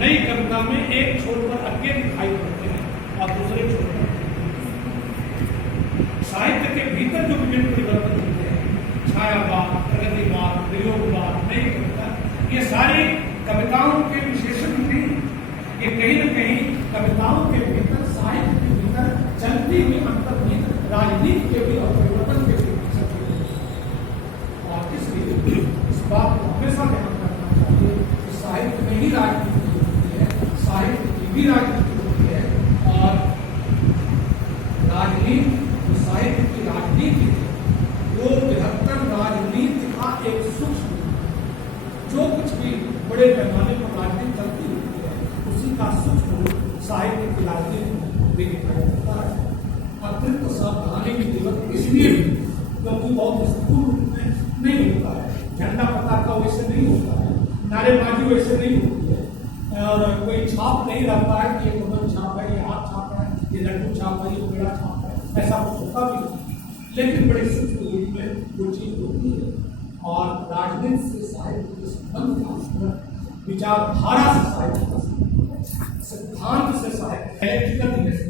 नई कविता में एक छोर पर अकेले दिखाई पड़ते हैं और दूसरे छोर पर साहित्य के भीतर जो विभिन्न परिवर्तन होते हैं, छायावाद, प्रगतिवाद, प्रयोगवाद, नई कविता, ये सारी कविताओं के विशेषण नहीं, ये कहीं न कहीं कविताओं के भीतर, साहित्य के भीतर चलती हुई अंतर्निहित राजनीति के भी और परिवर्तन के भी और इसलिए इस बात को हमेशा ध्यान रखना चाहिए कि साहित्य में ही राजनीति होती है, साहित्य की भी राजनीति होती है और राजनीति, साहित्य की राजनीति वो बृहत्तर राजनीति का एक सूक्ष्म, जो कुछ भी बड़े पैमाने पर राजनीति चलती होती है उसी का सूक्ष्म साहित्य की राजनीति भी दिखाया जाता है। अत्यंत सावधानी की जरूरत इसलिए क्योंकि बहुत स्थूल रूप में नहीं होता है, झंडा पताका वैसे नहीं होता है, नारेबाजी वैसे नहीं होती है और कोई छाप नहीं रहता है कि ये कमल छाप है, ये हाथ छाप है, ये लड्डू छाप है, ये पेड़ा छाप है, ऐसा कुछ होता भी नहीं, लेकिन बड़े सूक्ष्म रूप में वो चीज होती है। और राजनीति से साहित्य के संबंध का विचारधारा से साहित्य का सिद्धांत से साहित्य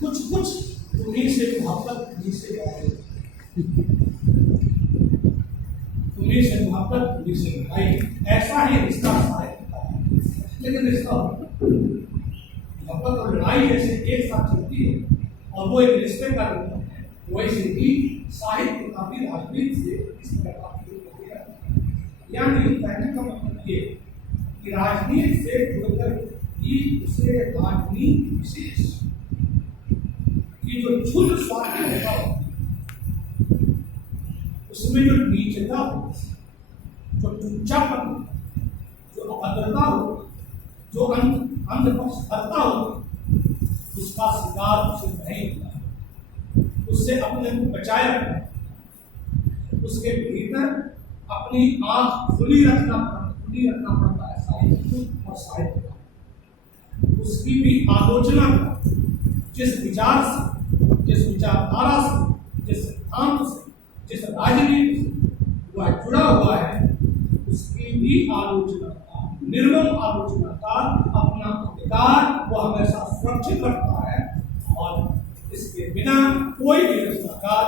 कुछ उन्हीं से मुहब्बत, उन्हीं से मुहब्बत, उन्हीं से लड़ाई, ऐसा ही रिश्ता साहित्य का है। लेकिन रिश्ता मोहब्बत और लड़ाई जैसे एक साथ चलती है और वो एक रिश्ते का रूप है, वैसे ही साहित्य का भी राजनीति से इस प्रकार यानी कहने का मतलब ये कि राजनीति से जुड़कर ही उसे राजनीति विशेष की जो क्षुद्र स्वार्थ होता है उसमें जो नीचता हो, जो टूचापन, जो अभद्रता हो, जो अंधपक्षता हो, उसका शिकार उसे नहीं होता, उससे अपने को बचाए रखना, उसके भीतर अपनी आंख खुली रखना पड़ता है साहित्य और साहित्य का। उसकी भी आलोचना का जिस विचार से, जिस विचारधारा से, जिस सिद्धांत से, जिस राजनीति से वह जुड़ा हुआ है, उसकी भी आलोचना का, निर्मम आलोचना का अपना अधिकार वो हमेशा सुरक्षित रखता है और इसके बिना कोई भी रचनाकार,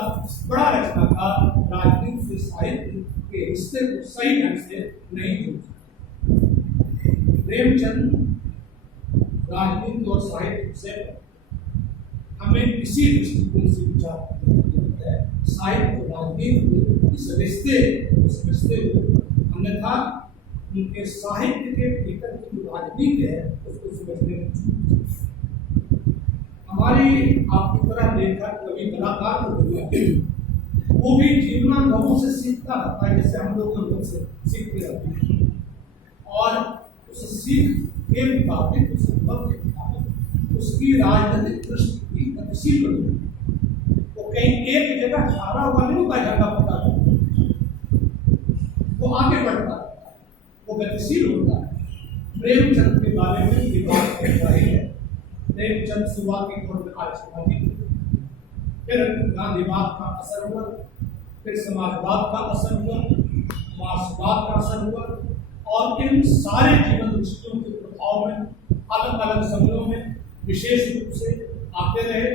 बड़ा रचनाकार राजनीति से साहित्य के रिश्ते को सही ढंग से नहीं जोड़ सकता। प्रेमचंद राजनीति और साहित्य से हमें इसी दृष्टिकोण से विचार करने की जरूरत है। साहित्य और राजनीति इस रिश्ते को समझते हुए, अन्यथा उनके साहित्य के भीतर की जो राजनीति है उसको समझने में हमारी आपकी तरह लेखक कवि कलाकार हो गया, वो भी जीवनानुभवों से सीखता रहता है, जैसे हम लोग अनुभव से सीखते रहते हैं और उस सीख के मुताबिक, उस अनुभव के मुताबिक उसकी राजनीतिक दृष्टि भी गतिशील बनी है। वो कहीं एक जगह ठहरा हुआ नहीं होता, झंडा पता वो आगे बढ़ता है, वो गतिशील होता है। प्रेमचंद के बारे में ये बात कह रही है। प्रेमचंद शुरुआती दौर में आर्यवादी, फिर गांधीवाद का असर हुआ, फिर समाजवाद का असर हुआ, मार्क्सवाद का असर हुआ और इन सारे जीवन दृष्टियों के प्रभाव में अलग अलग समयों में विशेष रूप से आते रहे।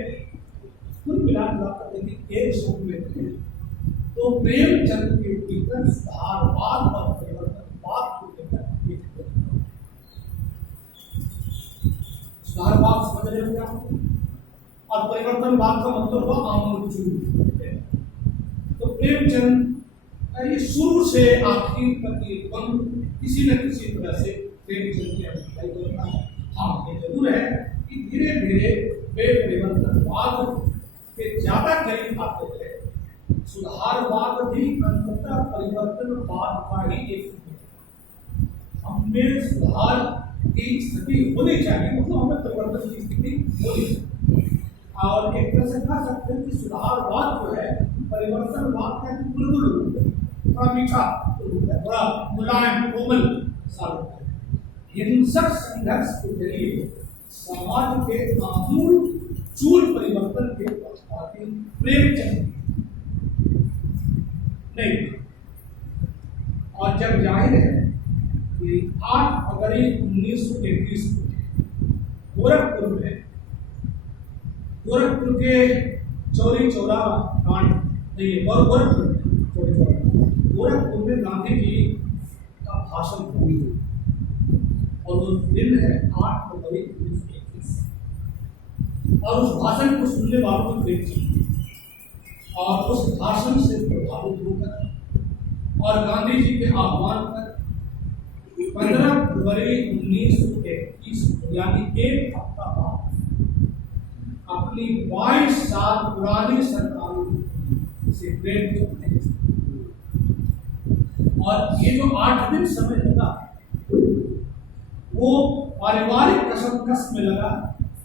कुल मिलाकर यदि एक शब्द में थे तो प्रेमचंद के भीतर सुधारवाद और परिवर्तनवाद को लेकर एक सुधारवाद समझ रहे हो और परिवर्तनवाद का मतलब हुआ आमूल। तो प्रेमचंद ये शुरू से आखिर तक ये बंद किसी न किसी तरह से प्रेमचंद के दिखाई देता है। हाँ, ये जरूर है कि धीरे धीरे वे परिवर्तनवाद के ज्यादा करीब आते गए। सुधारवाद भी अंततः परिवर्तनवाद का ही एक है। हमें सुधार की स्थिति होनी चाहिए, मतलब हमें परिवर्तन की स्थिति होनी चाहिए। और एक तरह से कह सकते हैं कि सुधारवाद जो है परिवर्तनवाद का मृदुल रूप है, थोड़ा मीठा रूप है, थोड़ा मुलायम कोमल सा रूप है। हिंसक संघर्ष के जरिए समाज के आमूल चूल परिवर्तन के पक्षपाती प्रेमचंद नहीं। और जब जाहिर है कि 8 फरवरी 1921 को गोरखपुर के चौरी चौरा कांड नहीं गोरखपुर में गांधी जी का भाषण हुई और वो दिन है 8 फरवरी 1921 और उस भाषण को सुनने वालों को देखिए और उस भाषण से प्रभावित होकर और गांधी जी के आह्वान पर 15 फरवरी 1921 यानी एक हफ्ता बाद अपनी 22 साल पुरानी सरकार से प्रेम करते हैं और ये जो 8 दिन समय लगा वो पारिवारिक कसमकस में लगा।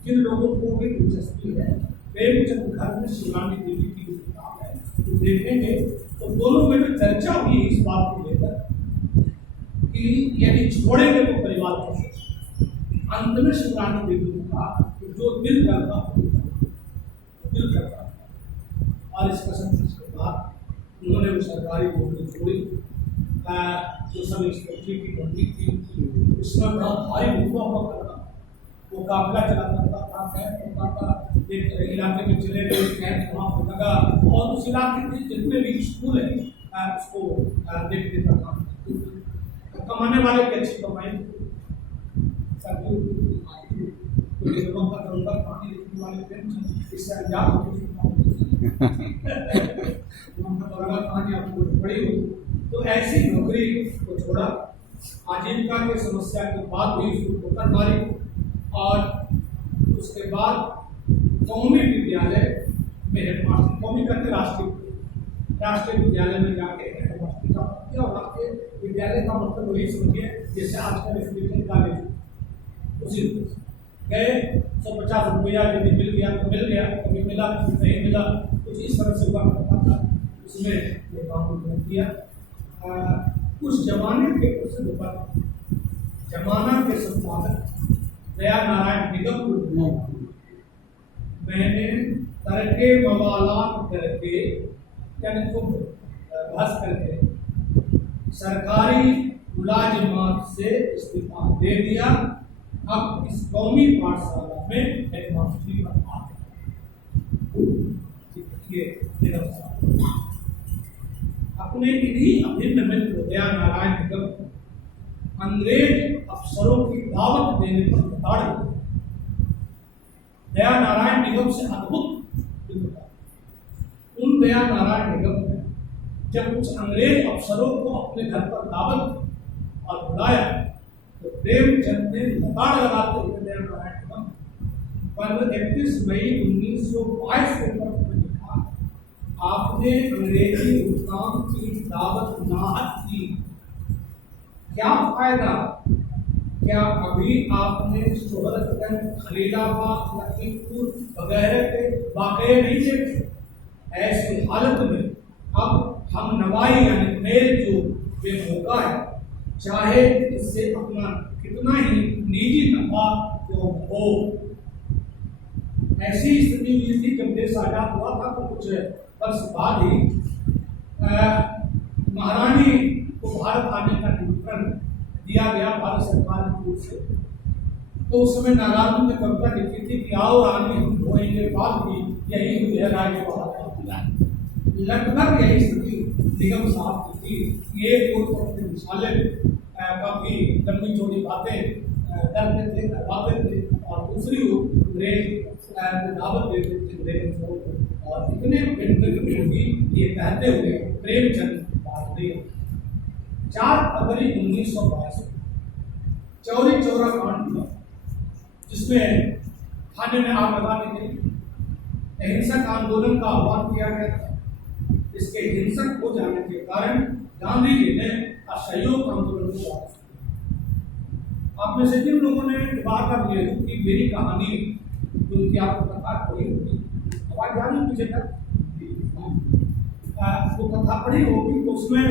जिन लोगों को भी दिलचस्पी है प्रेमचंद घर में शिवरानी देवी की किताब है तो देखेंगे तो दोनों में जो चर्चा हुई इस बात को लेकर कि यदि छोड़ेंगे तो परिवार कैसे। अंत में शिवरानी देवी ने कहा कि जो दिल करता और इस कसम के बाद उन्होंने वो सरकारी नौकरी छोड़ी जो सब इंस्पेक्टरी की नौकरी थी उसमें बड़ा भारी हुआ करना वो काफिला चलाता था एक इलाके में चले गए कैंप वहाँ पर लगा और उस इलाके के जितने भी स्कूल है उसको देखने का काम कमाने वाले की अच्छी कमाई पानी देखने वाले इससे कहानी आपको बड़ी हो तो ऐसी नौकरी को छोड़ा आजीविका की समस्या के बाद भी उसको ठोकर मारी और उसके बाद कौमी विद्यालय में हेडमास्टर कौमी करके राष्ट्रीय विद्यालय में जाके हेडमास्टर का पद किया और राष्ट्रीय विद्यालय का मतलब वही समझिए जैसे आजकल एजुकेशन कॉलेज उसी गए 150 रुपया यदि मिल गया तो मिल गया कभी मिला नहीं मिला कुछ इस तरह से हुआ करता था उसमें ये काम किया। उस जमाने के प्रसिद्ध पर जमाना के संपादक दया नारायण निगम मैंने करके मवालात करके यानी खूब बहस करके सरकारी मुलाजिमात से इस्तीफा दे दिया। अब इस कौमी पाठशाला में हेडमास्टरी पर आ गया। अपने इन्हीं अभिन्न मित्र दया नारायण निगम अंग्रेज अफसरों की दावत देने पर उतार दिया। दया नारायण निगम से अद्भुत उन दया नारायण निगम ने जब कुछ अंग्रेज अफसरों को अपने घर पर दावत और बुलाया तो प्रेमचंद ने लगाड़ लगाते हुए दया नारायण निगम पर 31 मई 1922 को पत्र में लिखा आपने अंग्रेजी हुक्काम की दावत नाहक की क्या फायदा। क्या अभी आपने शोहरतगंज खलीलाबाद लखीमपुर वगैरह के वाकये नहीं देखे। ऐसी हालत में अब हम नवाई यानी मेल जो बेमौका है चाहे इससे अपना कितना ही निजी नफा क्यों हो। ऐसी स्थिति हुई थी जब देश आजाद हुआ था तो कुछ वर्ष बाद ही महारानी को भारत आने का निमंत्रण दिया गया भारत सरकार की ओर से। तो उस समय नारायण ने कविता लिखी थी कि आओ रानी हम धोएंगे बाद भी यही हुई है राय लगभग यही स्थिति निगम साहब की थी। एक और अपने विशाले काफी लंबी चौड़ी बातें करते थे करवाते थे और दूसरी अंग्रेज दावत देते थे अंग्रेज और इतने भी ये कहते हुए प्रेमचंद भारतीय 4 फरवरी 1922 चौरी चौरा कांड हुआ जिसमें थाने में आग लगा दी गई। अहिंसक आंदोलन का आह्वान किया गया था। इसके हिंसक हो जाने के कारण गांधी जी ने असहयोग आंदोलन को वापस किया। आप में से जिन लोगों ने जवाहरलाल नेहरू की मेरी कहानी जो उनकी आपको कथा पढ़ी होगी आवाज जानी पीछे तक वो कथा पढ़ी होगी तो उसमें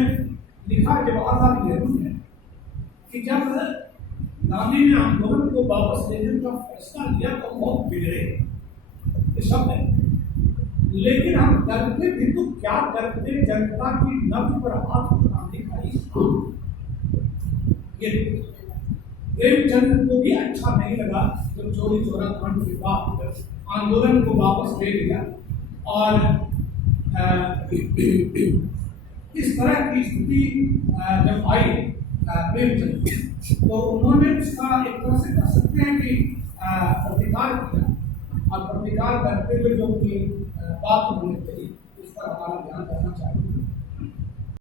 लिखा जवाहरलाल नेहरू ने कि जब गांधी ने आंदोलन को वापस लेने का फैसला लिया तो बहुत बिगड़े शब्द है। लेकिन हम करते भी तो क्या करते जनता की नब्ज पर हाथ उठाने का ही ये प्रेमचंद को भी अच्छा नहीं लगा जब चोरी चोरा कांड के बाद आंदोलन को वापस ले लिया और इस तरह की स्थिति जब आई प्रेमचंद की, तो उन्होंने उसका एक तरह से कह सकते हैं कि प्रतिकार किया और प्रतिकार करते हुए जो कि बात उन्होंने कही उस पर हमारा ध्यान रहना चाहिए।